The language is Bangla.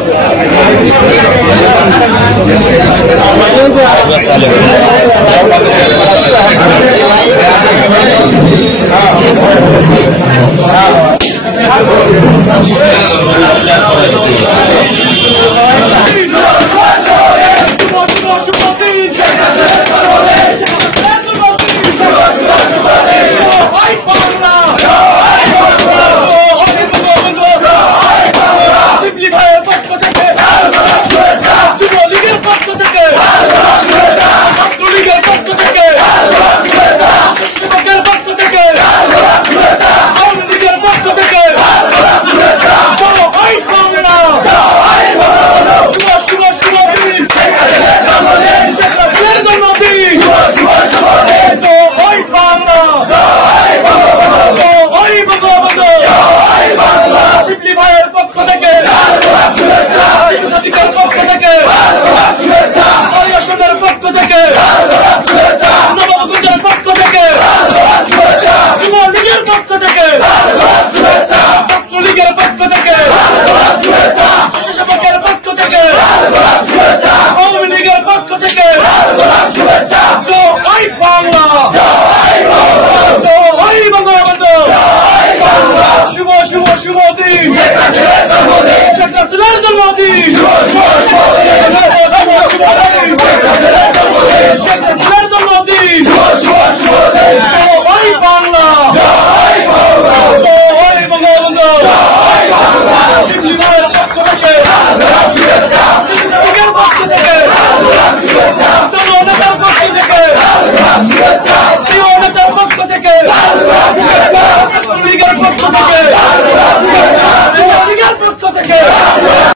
Obrigado. থেকে